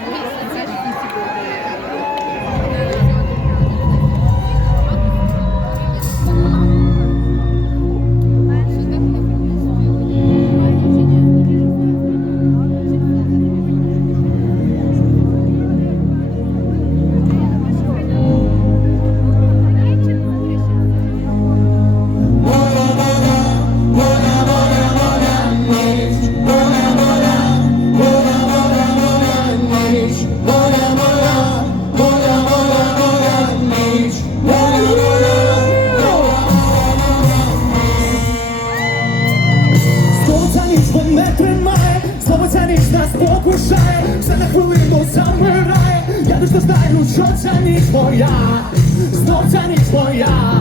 Знову ця ніч мене тримає, знову ця ніч нас покушає, все на хвилину. Я точно знаю, що ця ніч моя, знов ця ніч моя,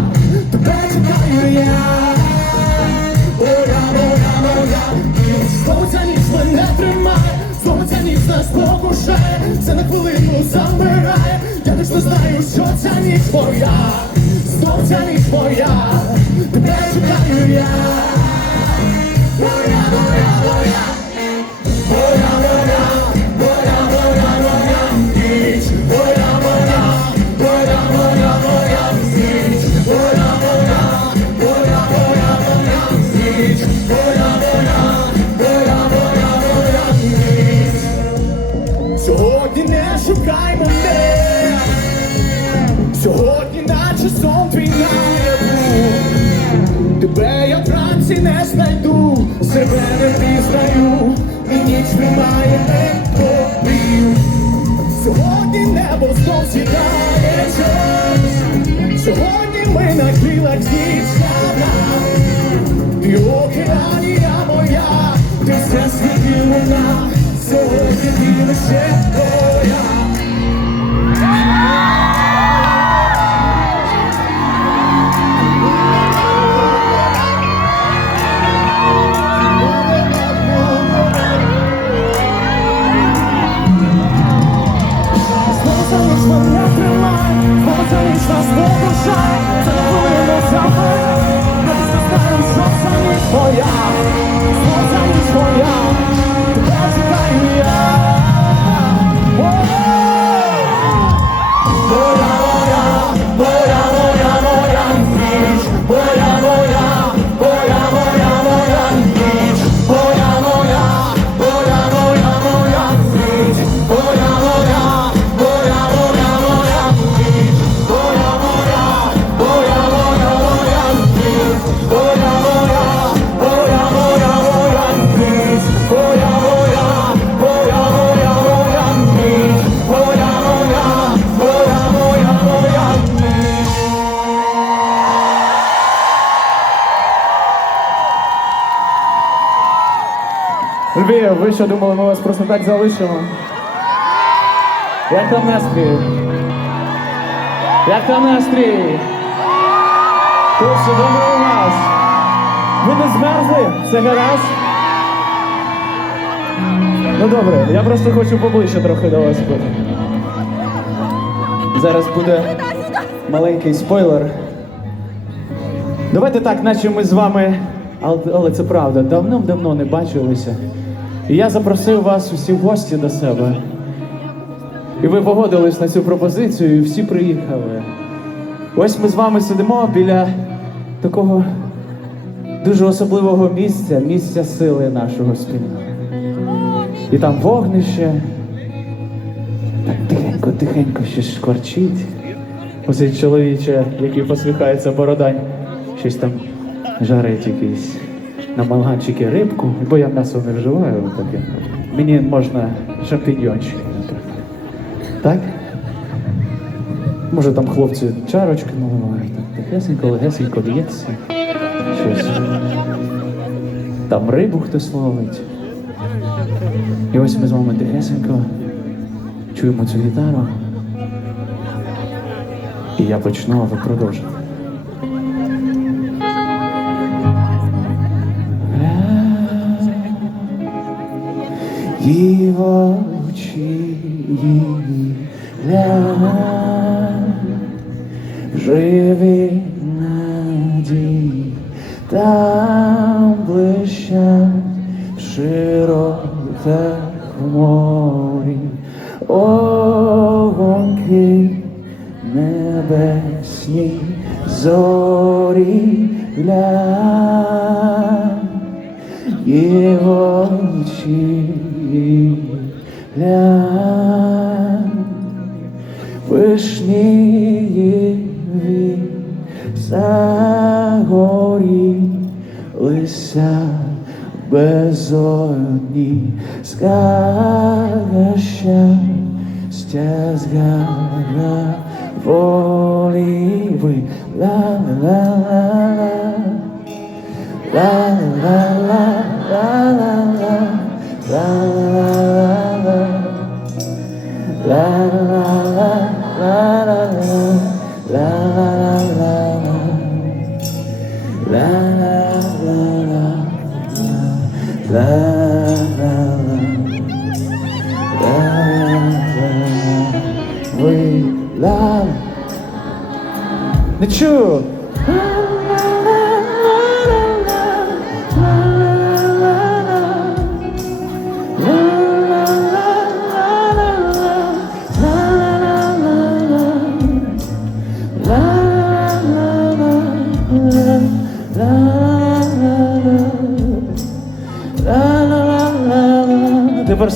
замирає. Я точно знаю, що ця ніч моя, знов ця ніч моя, тебе чекаю я. Моя, моя, моя, знайду, себе не пізнаю, і ніч тримає непопів. Сьогодні небо знов сідає час, сьогодні ми на крилах дівчата, і океанія моя, ти все світі луна, сьогодні ти лише Львів, ви що думали, ми вас просто так залишимо? Як там настрій? Як там настрій? Тут все добре у нас. Ви не змерзли? Все гаразд? Ну добре, я просто хочу поближче трохи до вас бути. Зараз буде маленький спойлер. Давайте так, наче ми з вами, але, це правда, давним-давно не бачилися. І я запросив вас усі в гості до себе. І ви погодились на цю пропозицію, і всі приїхали. Ось ми з вами сидимо біля такого дуже особливого місця, місця сили нашого спільного. І там вогнище. Так тихенько, тихенько щось шкварчить. Ось чоловіче, який посміхається бородань, щось там жарить якийсь на малганчики рибку, бо я м'ясо не вживаю таке. Мені можна шампіньйончики. Так? Може там хлопці чарочки наливають, так тихесенько, легесенько лється. Щось. Там рибу хтось ловить. І ось ми з вами тихесенько чуємо цю гітару. І я почну, а ви продовжите. і очі живі надії, там блищать в морі огоньки небесні зорі. Для і в очі глянь, вишніє загорілися безодни скажа щастя згара воли вы. Ла-ла-ла-ла la la la la la la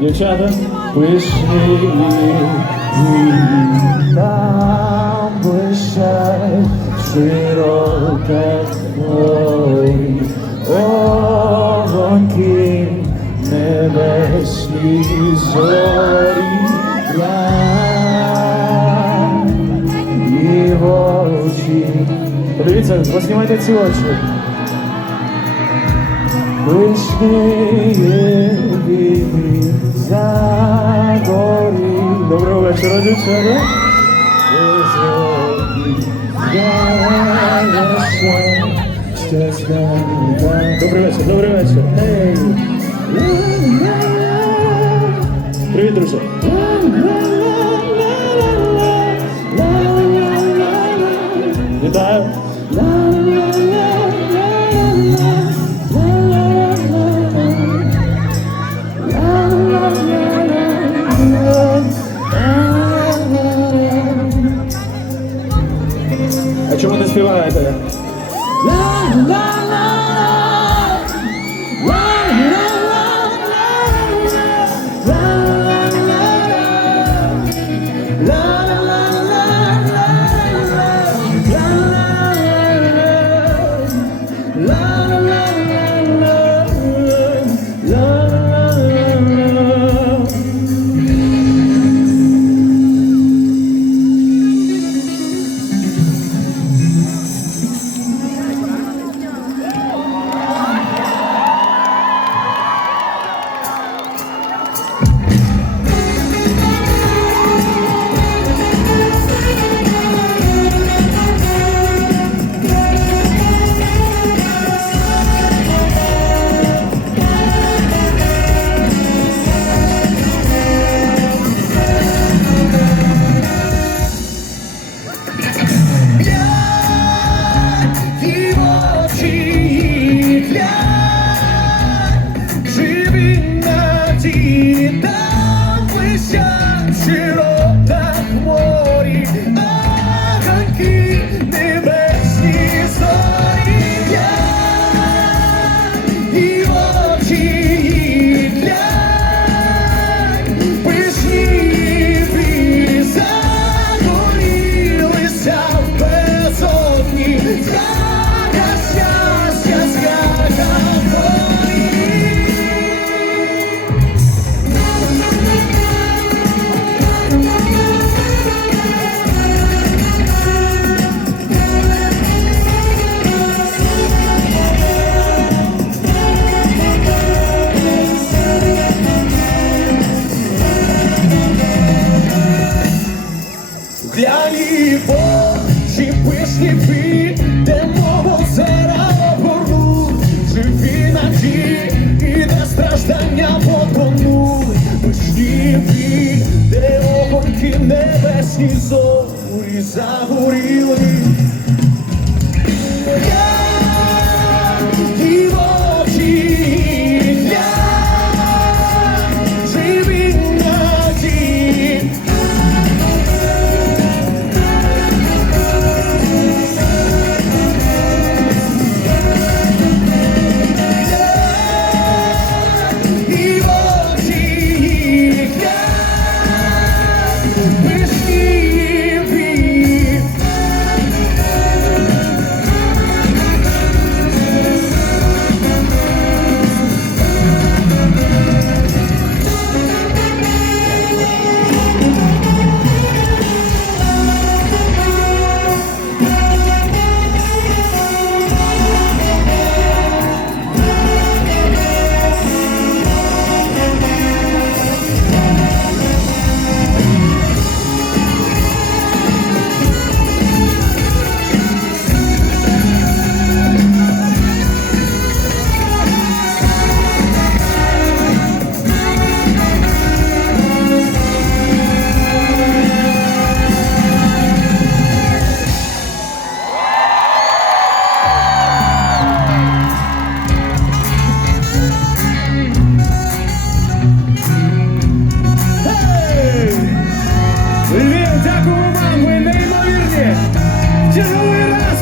Дівчата, пишні там блищать широке твої огоньки, небесні зорі. Подивіться, поснімайте ці очі. Вишні білі загорі. Доброго вечора, дівчата. Добрий вечір, добрий вечір. Ей. Привіт, друже. 将赤裸 небесні зорі загоріли.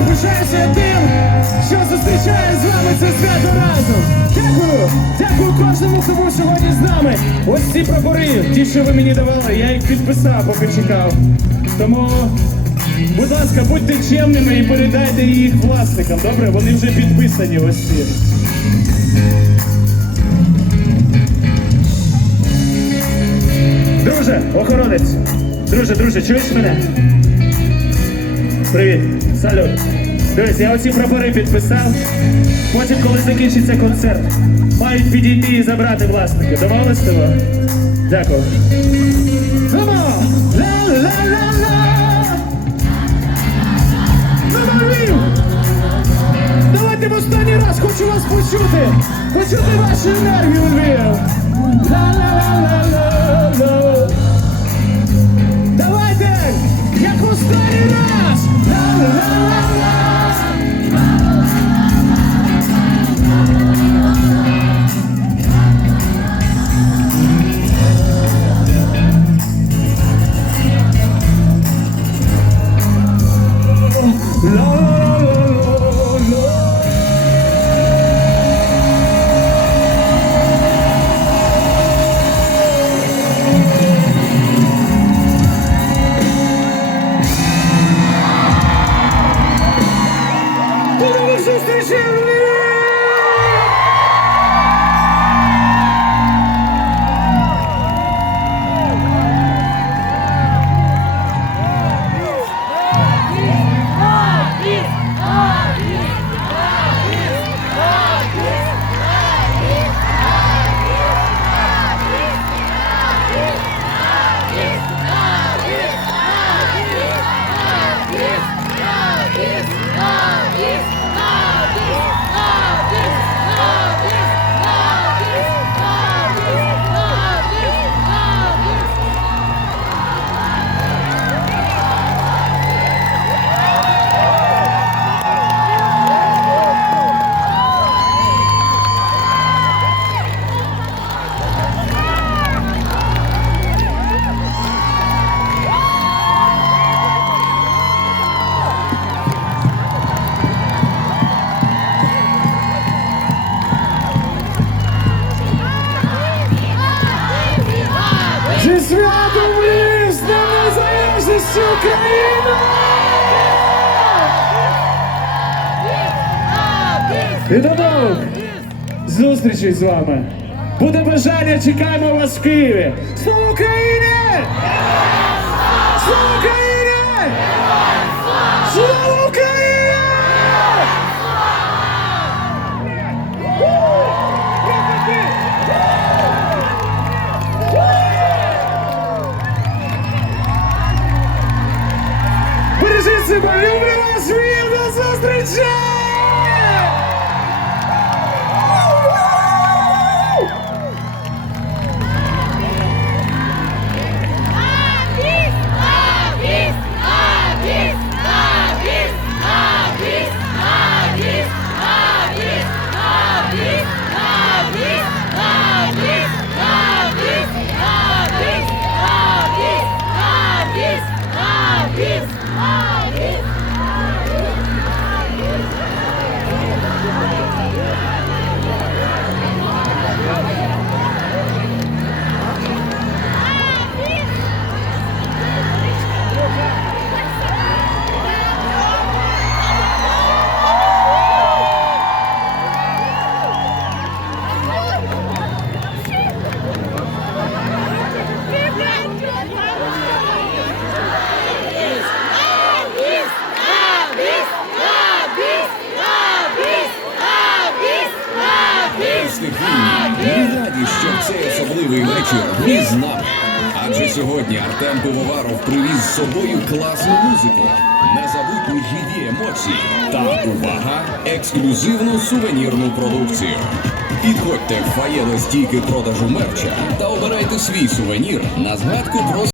Пишаюся тим, що зустрічає з вами це свято разом. Дякую! Дякую кожному, хто сьогодні з нами. Ось ці прапори, ті, що ви мені давали, я їх підписав, поки чекав. Тому, будь ласка, будьте чемними і передайте їх власникам. Добре, вони вже підписані ось ці. Друже, охоронець. Друже, друже, чуєш мене? Привіт, салют. Дивись, я оці прапори підписав. Потім, коли закінчиться концерт, мають підійти і забрати власники. Домовились з тобою? Дякую. Давайте в останній раз хочу вас почути! Почути вашу енергію, Львів! Давайте! Як останній раз! Thank you. Львів, з Незалежності України! І до нових зустрічей з вами. Буде бажання, чекаємо вас в Києві. Слава Україні! Слава Україні! Люблю вас, вірно до ви з нами. Адже сьогодні Артем Пивоваров привіз з собою класну музику, незабутні живі емоції та увага, ексклюзивну сувенірну продукцію. Підходьте в фаєли стійки продажу мерча та обирайте свій сувенір на згадку про